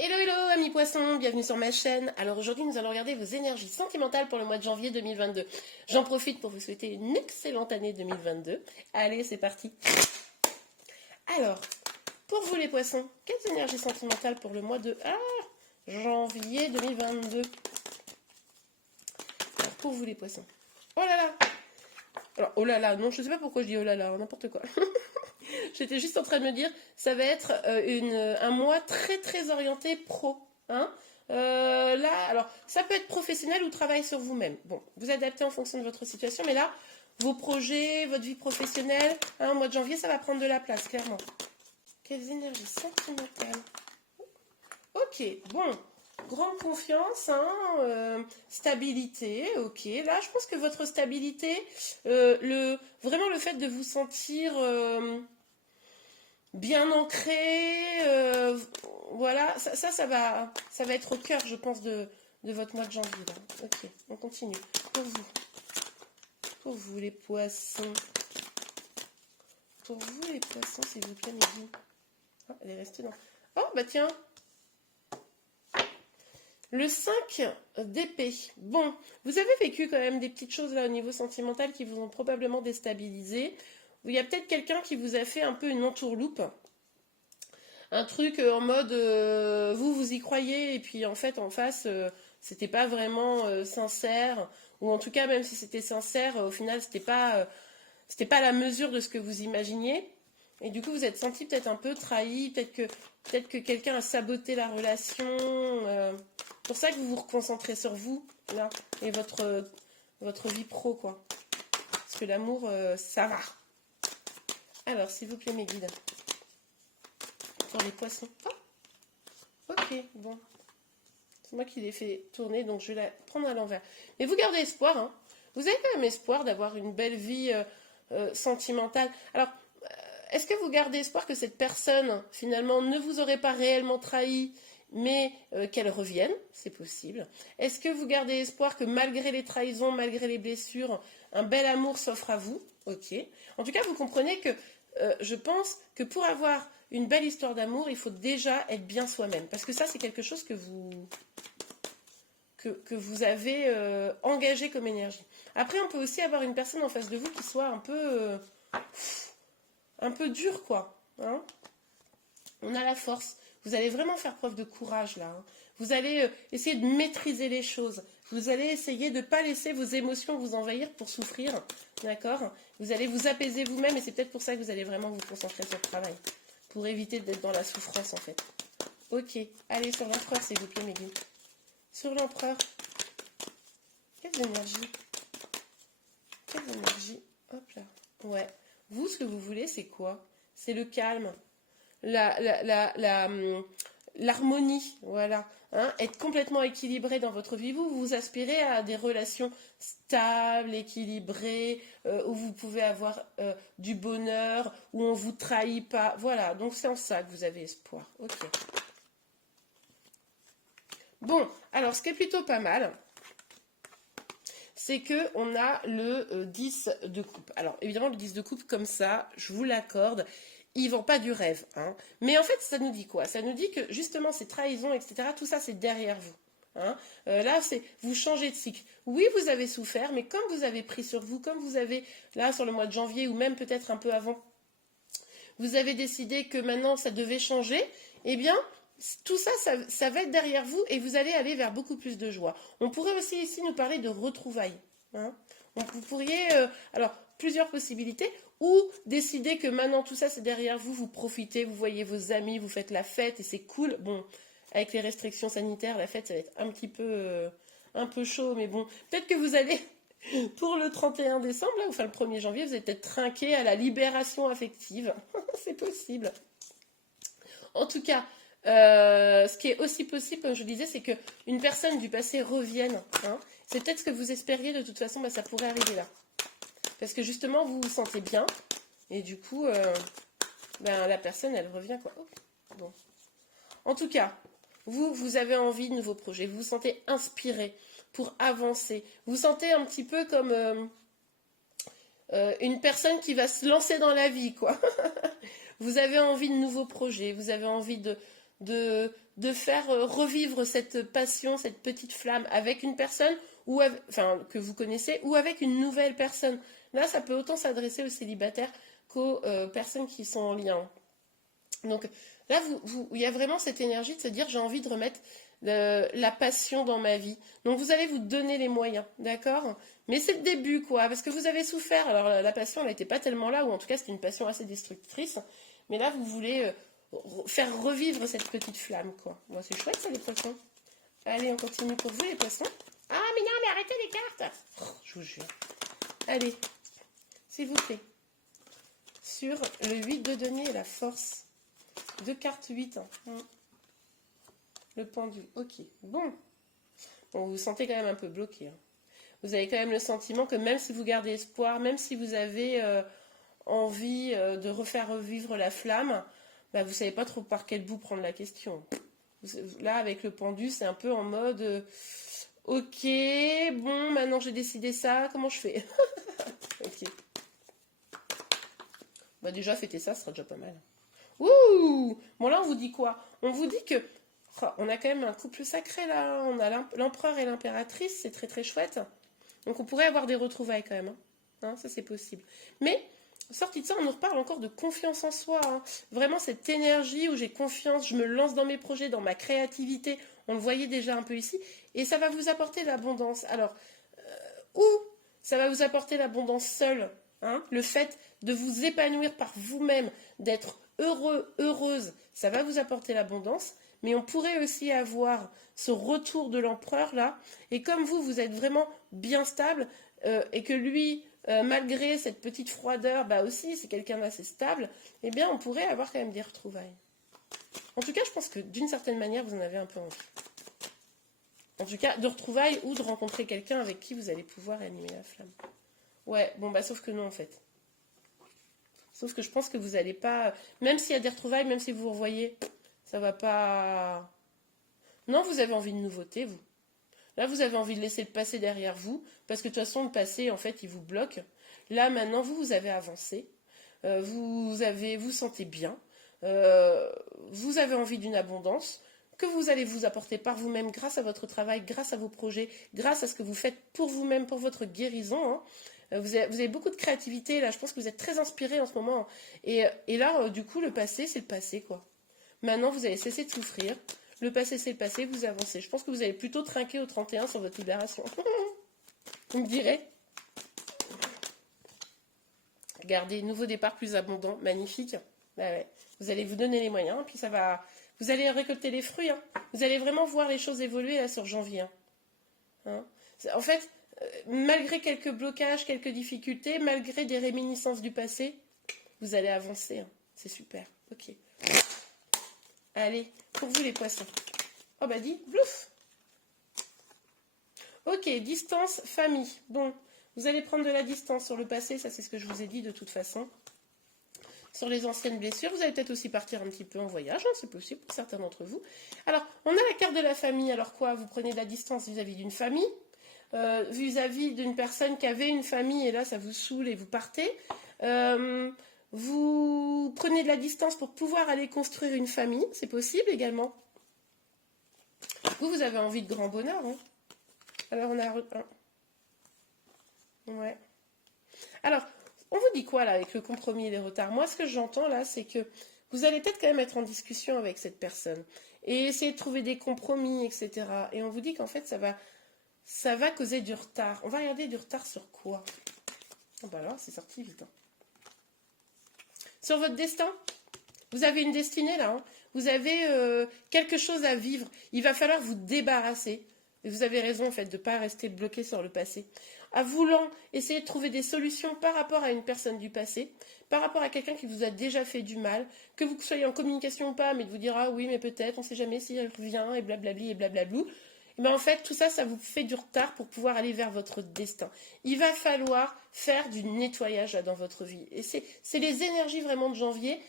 Hello hello amis poissons, bienvenue sur ma chaîne. Alors aujourd'hui nous allons regarder vos énergies sentimentales pour le mois de janvier 2022. J'en profite pour vous souhaiter une excellente année 2022. Allez c'est parti. Alors, pour vous les poissons, quelles énergies sentimentales pour le mois de janvier 2022? Alors pour vous les poissons. Oh là là. Alors oh là là, non je sais pas pourquoi je dis oh là là, n'importe quoi. J'étais juste en train de me dire, ça va être un mois très très orienté pro. Hein. Là, alors, ça peut être professionnel ou travail sur vous-même. Bon, vous adaptez en fonction de votre situation, mais là, vos projets, votre vie professionnelle, au mois de janvier, ça va prendre de la place, clairement. Quelles énergies sentimentales. Ok, bon, grande confiance, stabilité, ok. Là, je pense que votre stabilité, vraiment le fait de vous sentir bien ancré, voilà, ça va être au cœur, je pense, de votre mois de janvier. Là. Ok, on continue. Pour vous les poissons, s'il vous plaît, Mehdi. Ah, elle est restée dans. Oh, bah tiens, le 5 d'épée. Bon, vous avez vécu quand même des petites choses là au niveau sentimental qui vous ont probablement déstabilisé. Il y a peut-être quelqu'un qui vous a fait un peu une entourloupe. Un truc en mode vous y croyez et puis en fait en face c'était pas vraiment sincère, ou en tout cas même si c'était sincère au final c'était pas la mesure de ce que vous imaginiez, et du coup vous êtes senti peut-être un peu trahi, peut-être que quelqu'un a saboté la relation, pour ça que vous vous reconcentrez sur vous là et votre vie pro quoi, parce que l'amour ça va. Alors s'il vous plaît mes guides pour les poissons. Oh, ok, bon. C'est moi qui l'ai fait tourner, donc je vais la prendre à l'envers. Mais vous gardez espoir, hein. Vous avez quand même espoir d'avoir une belle vie sentimentale. Alors, est-ce que vous gardez espoir que cette personne, finalement, ne vous aurait pas réellement trahi, mais qu'elle revienne? C'est possible. Est-ce que vous gardez espoir que malgré les trahisons, malgré les blessures, un bel amour s'offre à vous? Ok. En tout cas, vous comprenez que je pense que pour avoir une belle histoire d'amour, il faut déjà être bien soi-même. Parce que ça, c'est quelque chose que vous avez engagé comme énergie. Après, on peut aussi avoir une personne en face de vous qui soit un peu dure, quoi. Hein. On a la force. Vous allez vraiment faire preuve de courage, là. Hein. Vous allez essayer de maîtriser les choses. Vous allez essayer de ne pas laisser vos émotions vous envahir pour souffrir. D'accord? Vous allez vous apaiser vous-même, et c'est peut-être pour ça que vous allez vraiment vous concentrer sur le travail. Pour éviter d'être dans la souffrance, en fait. Ok. Allez, sur l'empereur, s'il vous plaît, mes guides. Sur l'empereur. Quelles énergies. Quelles énergies. Hop là. Ouais. Vous, ce que vous voulez, c'est quoi? C'est le calme. L'harmonie, voilà. Hein, être complètement équilibré dans votre vie. Vous aspirez à des relations stables, équilibrées, où vous pouvez avoir du bonheur, où on ne vous trahit pas. Voilà, donc c'est en ça que vous avez espoir. Ok. Bon, alors ce qui est plutôt pas mal, c'est qu'on a le 10 de coupe. Alors évidemment le 10 de coupe comme ça, je vous l'accorde, il vend pas du rêve. Hein. Mais en fait ça nous dit quoi? Ça nous dit que justement ces trahisons, etc., tout ça c'est derrière vous. Hein. Là, c'est vous changez de cycle. Oui, vous avez souffert, mais comme vous avez pris sur vous, comme vous avez, là, sur le mois de janvier, ou même peut-être un peu avant, vous avez décidé que maintenant ça devait changer, eh bien, tout ça, ça va être derrière vous et vous allez aller vers beaucoup plus de joie. On pourrait aussi ici nous parler de retrouvailles. Hein. Vous pourriez, alors, plusieurs possibilités, ou décider que maintenant tout ça c'est derrière vous, vous profitez, vous voyez vos amis, vous faites la fête et c'est cool. Bon, avec les restrictions sanitaires, la fête ça va être un peu chaud, mais bon, peut-être que vous allez pour le 31 décembre, là, enfin le 1er janvier, vous allez peut-être trinquer à la libération affective. C'est possible. En tout cas, ce qui est aussi possible, comme je disais, c'est qu'une personne du passé revienne. Hein. C'est peut-être ce que vous espériez, de toute façon, bah, ça pourrait arriver là. Parce que justement, vous vous sentez bien, et du coup, ben, la personne, elle revient, quoi. Oh, bon. En tout cas, vous avez envie de nouveaux projets, vous vous sentez inspiré pour avancer. Vous vous sentez un petit peu comme une personne qui va se lancer dans la vie, quoi. Vous avez envie de nouveaux projets, vous avez envie de faire revivre cette passion, cette petite flamme avec une personne ou enfin, que vous connaissez ou avec une nouvelle personne. Là, ça peut autant s'adresser aux célibataires qu'aux personnes qui sont en lien. Donc là, il y a vraiment cette énergie de se dire j'ai envie de remettre la passion dans ma vie. Donc vous allez vous donner les moyens, d'accord? Mais c'est le début, quoi, parce que vous avez souffert. Alors la passion, elle n'était pas tellement là, ou en tout cas c'était une passion assez destructrice. Mais là, vous voulez faire revivre cette petite flamme, quoi. Bon, c'est chouette ça, les poissons. Allez, on continue pour vous, les poissons. Ah, mais non, mais arrêtez les cartes. Oh, je vous jure. Allez, s'il vous plaît. Sur le 8 de denier et la force. 2 cartes 8. Le pendu. Ok. Bon, vous vous sentez quand même un peu bloqué. Vous avez quand même le sentiment que même si vous gardez espoir, même si vous avez envie de refaire revivre la flamme, bah, vous ne savez pas trop par quel bout prendre la question. Là, avec le pendu, c'est un peu en mode ok, bon, maintenant j'ai décidé ça, comment je fais? Ok. Bah déjà, fêter ça, ce sera déjà pas mal. Ouh! Bon, là, on vous dit quoi? On vous dit que on a quand même un couple sacré là. On a l'empereur et l'impératrice, c'est très très chouette. Donc on pourrait avoir des retrouvailles quand même. Hein, ça c'est possible. Mais sorti de ça, on nous reparle encore de confiance en soi. Hein. Vraiment cette énergie où j'ai confiance, je me lance dans mes projets, dans ma créativité. On le voyait déjà un peu ici. Et ça va vous apporter l'abondance. Alors, ou ça va vous apporter l'abondance seule. Hein, le fait de vous épanouir par vous-même, d'être heureux, heureuse, ça va vous apporter l'abondance. Mais on pourrait aussi avoir ce retour de l'empereur là. Et comme vous êtes vraiment bien stable et que lui, malgré cette petite froideur, bah aussi c'est quelqu'un d'assez stable, eh bien on pourrait avoir quand même des retrouvailles. En tout cas, je pense que d'une certaine manière, vous en avez un peu envie. En tout cas, de retrouvailles ou de rencontrer quelqu'un avec qui vous allez pouvoir animer la flamme. Ouais, bon bah sauf que non en fait. Sauf que je pense que vous n'allez pas... Même s'il y a des retrouvailles, même si vous vous revoyez... Ça va pas... Non, vous avez envie de nouveauté, vous. Là, vous avez envie de laisser le passé derrière vous, parce que de toute façon, le passé, en fait, il vous bloque. Là, maintenant, vous avez avancé. Vous sentez bien. Vous avez envie d'une abondance que vous allez vous apporter par vous-même grâce à votre travail, grâce à vos projets, grâce à ce que vous faites pour vous-même, pour votre guérison. Hein. Vous avez beaucoup de créativité. Là, je pense que vous êtes très inspiré en ce moment. Et là, du coup, le passé, c'est le passé, quoi. Maintenant, vous allez cesser de souffrir. Le passé, c'est le passé, vous avancez. Je pense que vous allez plutôt trinquer au 31 sur votre libération. Vous me direz. Regardez, nouveau départ plus abondant, magnifique. Bah ouais. Vous allez vous donner les moyens, puis ça va... Vous allez récolter les fruits. Hein. Vous allez vraiment voir les choses évoluer là sur janvier. Hein. En fait, malgré quelques blocages, quelques difficultés, malgré des réminiscences du passé, vous allez avancer. Hein. C'est super. Ok. Allez, pour vous les poissons. Oh bah dis, blouf. Ok, distance, famille. Bon, vous allez prendre de la distance sur le passé, ça c'est ce que je vous ai dit de toute façon. Sur les anciennes blessures, vous allez peut-être aussi partir un petit peu en voyage, hein, c'est possible pour certains d'entre vous. Alors, on a la carte de la famille, alors quoi? Vous prenez de la distance vis-à-vis d'une famille, vis-à-vis d'une personne qui avait une famille, et là ça vous saoule et vous partez. Vous prenez de la distance pour pouvoir aller construire une famille, c'est possible également. Vous avez envie de grand bonheur. Hein. Alors on a... Ouais. Alors, on vous dit quoi là avec le compromis et les retards? Moi, ce que j'entends là, c'est que vous allez peut-être quand même être en discussion avec cette personne et essayer de trouver des compromis, etc. Et on vous dit qu'en fait, ça va causer du retard. On va regarder du retard sur quoi? Oh bah alors, c'est sorti vite. Hein. Sur votre destin, vous avez une destinée là. Hein. Vous avez quelque chose à vivre. Il va falloir vous débarrasser. Et vous avez raison en fait de ne pas rester bloqué sur le passé. À voulant essayer de trouver des solutions par rapport à une personne du passé, par rapport à quelqu'un qui vous a déjà fait du mal, que vous soyez en communication ou pas, mais de vous dire ah oui mais peut-être, on ne sait jamais s'il revient et blablabli et blablablou. Mais en fait, tout ça, ça vous fait du retard pour pouvoir aller vers votre destin. Il va falloir faire du nettoyage là, dans votre vie. Et c'est les énergies vraiment de janvier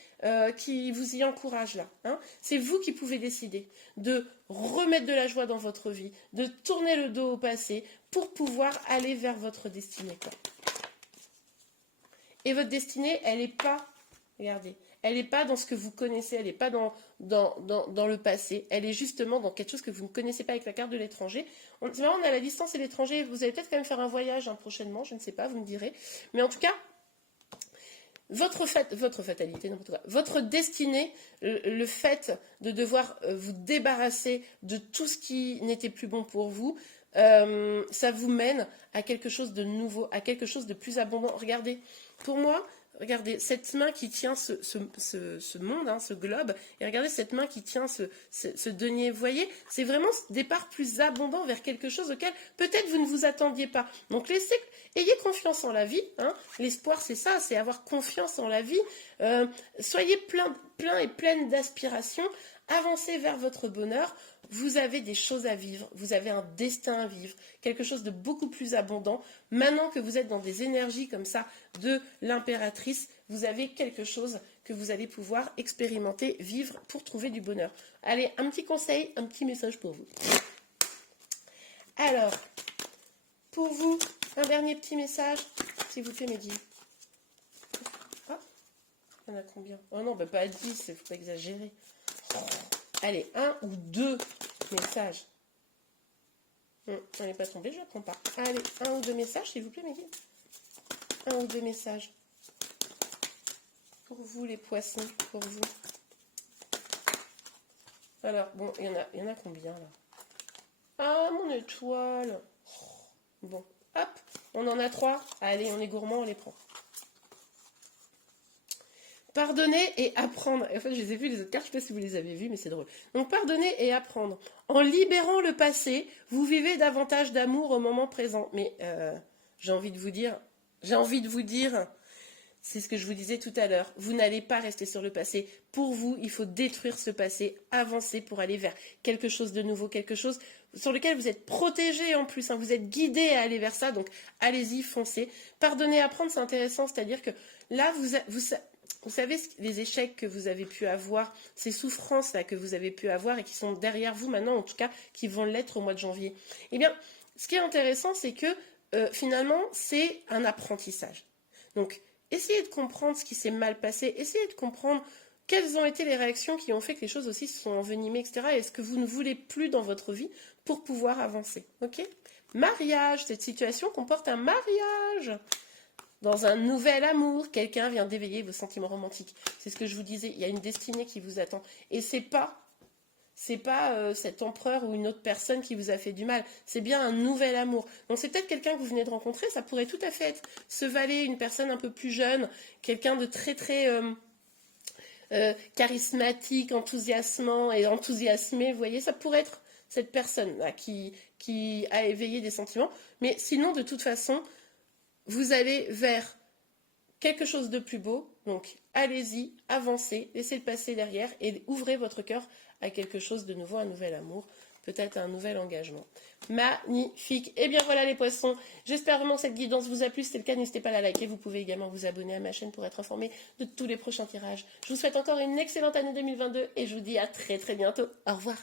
qui vous y encouragent là. Hein. C'est vous qui pouvez décider de remettre de la joie dans votre vie, de tourner le dos au passé pour pouvoir aller vers votre destinée. Quoi. Et votre destinée, elle n'est pas, regardez, Elle n'est pas dans ce que vous connaissez, elle n'est pas dans le passé, elle est justement dans quelque chose que vous ne connaissez pas avec la carte de l'étranger. C'est marrant, on a la distance et l'étranger, vous allez peut-être quand même faire un voyage prochainement, je ne sais pas, vous me direz. Mais en tout cas, votre fatalité, n'importe quoi, votre destinée, le fait de devoir vous débarrasser de tout ce qui n'était plus bon pour vous, ça vous mène à quelque chose de nouveau, à quelque chose de plus abondant. Regardez, pour moi, regardez cette main qui tient ce monde, hein, ce globe, et regardez cette main qui tient ce denier. Vous voyez, c'est vraiment ce départ plus abondant vers quelque chose auquel peut-être vous ne vous attendiez pas. Donc ayez confiance en la vie. Hein. L'espoir, c'est ça, c'est avoir confiance en la vie. Soyez plein et pleine d'aspiration. Avancez vers votre bonheur. Vous avez des choses à vivre, vous avez un destin à vivre, quelque chose de beaucoup plus abondant. Maintenant que vous êtes dans des énergies comme ça de l'impératrice, vous avez quelque chose que vous allez pouvoir expérimenter, vivre pour trouver du bonheur. Allez, un petit conseil, un petit message pour vous. Alors, pour vous, un dernier petit message, s'il vous plaît, Mehdi. Ah, il y en a combien? Oh non, bah pas 10, il ne faut pas exagérer. Allez, 1 ou 2 messages. On n'est pas tombé, je ne prends pas. Allez, 1 ou 2 messages, s'il vous plaît, Mehdi. 1 ou 2 messages. Pour vous, les poissons, pour vous. Alors, bon, il y en a combien, là? Ah, mon étoile. Bon, hop, on en a 3. Allez, on est gourmand, on les prend. Pardonner et apprendre. En fait, je les ai vues les autres cartes, je ne sais pas si vous les avez vues, mais c'est drôle. Donc, pardonner et apprendre. En libérant le passé, vous vivez davantage d'amour au moment présent. Mais j'ai envie de vous dire, c'est ce que je vous disais tout à l'heure, vous n'allez pas rester sur le passé. Pour vous, il faut détruire ce passé, avancer pour aller vers quelque chose de nouveau, quelque chose sur lequel vous êtes protégé en plus, hein, vous êtes guidé à aller vers ça, donc allez-y, foncez. Pardonner et apprendre, c'est intéressant, c'est-à-dire que là, vous savez, les échecs que vous avez pu avoir, ces souffrances là que vous avez pu avoir et qui sont derrière vous maintenant, en tout cas, qui vont l'être au mois de janvier. Eh bien, ce qui est intéressant, c'est que finalement, c'est un apprentissage. Donc, essayez de comprendre ce qui s'est mal passé, essayez de comprendre quelles ont été les réactions qui ont fait que les choses aussi se sont envenimées, etc. Et ce que vous ne voulez plus dans votre vie pour pouvoir avancer. Ok ? Mariage, cette situation comporte un mariage. Dans un nouvel amour, quelqu'un vient d'éveiller vos sentiments romantiques. C'est ce que je vous disais, il y a une destinée qui vous attend. Et c'est pas cet empereur ou une autre personne qui vous a fait du mal. C'est bien un nouvel amour. Donc c'est peut-être quelqu'un que vous venez de rencontrer, ça pourrait tout à fait être ce valet, une personne un peu plus jeune, quelqu'un de très très charismatique, enthousiasmant et enthousiasmé. Vous voyez, ça pourrait être cette personne-là qui a éveillé des sentiments. Mais sinon, de toute façon, vous allez vers quelque chose de plus beau, donc allez-y, avancez, laissez le passé derrière et ouvrez votre cœur à quelque chose de nouveau, un nouvel amour, peut-être un nouvel engagement. Magnifique. Et bien voilà les poissons, j'espère vraiment que cette guidance vous a plu. Si c'est le cas, n'hésitez pas à la liker. Vous pouvez également vous abonner à ma chaîne pour être informé de tous les prochains tirages. Je vous souhaite encore une excellente année 2022 et je vous dis à très très bientôt. Au revoir.